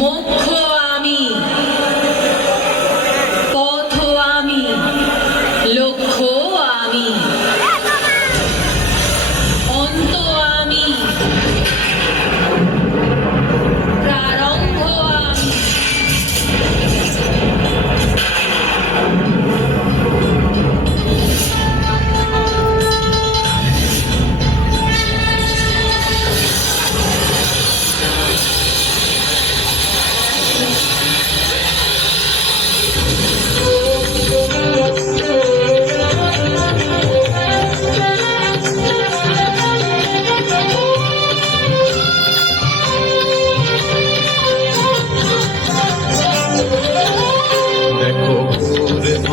মোক্ষ আমি, পথ আমি, লক্ষ্য আমি, অন্ত আমি, প্রারম্ভ আমি।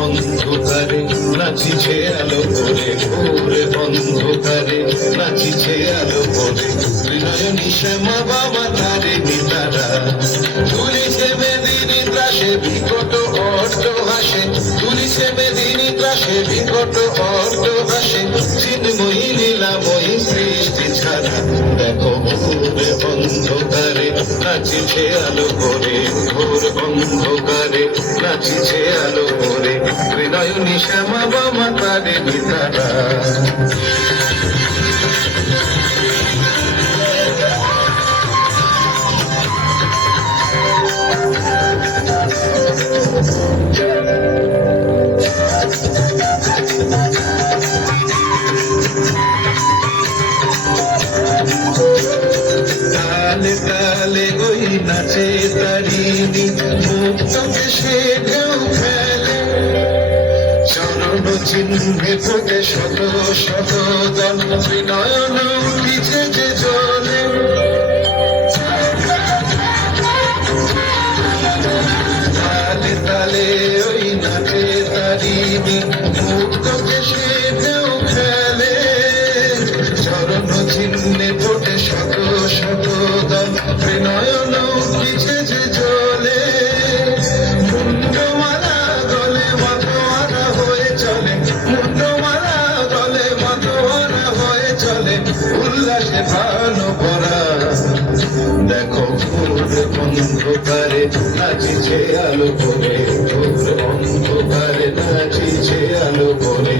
অন্ধকারে নাচিছে আলো করে, ঘোরে অন্ধকারে নাচিছে আলো করে, বিনয়নী শ্যামা বাবা তারে নিতারা তুলিছে মেদিনী ত্রাসে বিকট অর্ধ হাসে, তুলিছে মেদিনী ত্রাসে বিকট অর্ধ হাসে, চিন্ময়ী লীলাময়ী সৃষ্টি ছাড়া। দেখো ঘোরে অন্ধকারে নাচিছে আলো করে, ঘোর অন্ধকারে নাচিছে আলো করে, বিনয়নী শ্যামা বাবা তারে নিতারা। তালে তালে ওই নাচে তারিণী, মুক্তকে সে ঢেউ ফেলে, চরণ চিহ্নে ফোটে শত শত দল, বিনয়ন উঠিছে যে জলে। তালে তালে ওই নাচে তারিণী, মুক্তকে সে ঢেউ ফেলে, চরণ চিহ্নে ফোটে শত শত দল, বিনয়ন উঠিছে যে জলে। মুন্ডমালা গলে মাতোয়ারা হয়ে চলে, মুন্ডমালা গলে মাতোয়ারা হয়ে চলে, উল্লাসে ভালো পরা। দেখো ঘোরে অন্ধকারে নাচিছে আলো করে, ঘোরে অন্ধকারে নাচিছে আলো করে,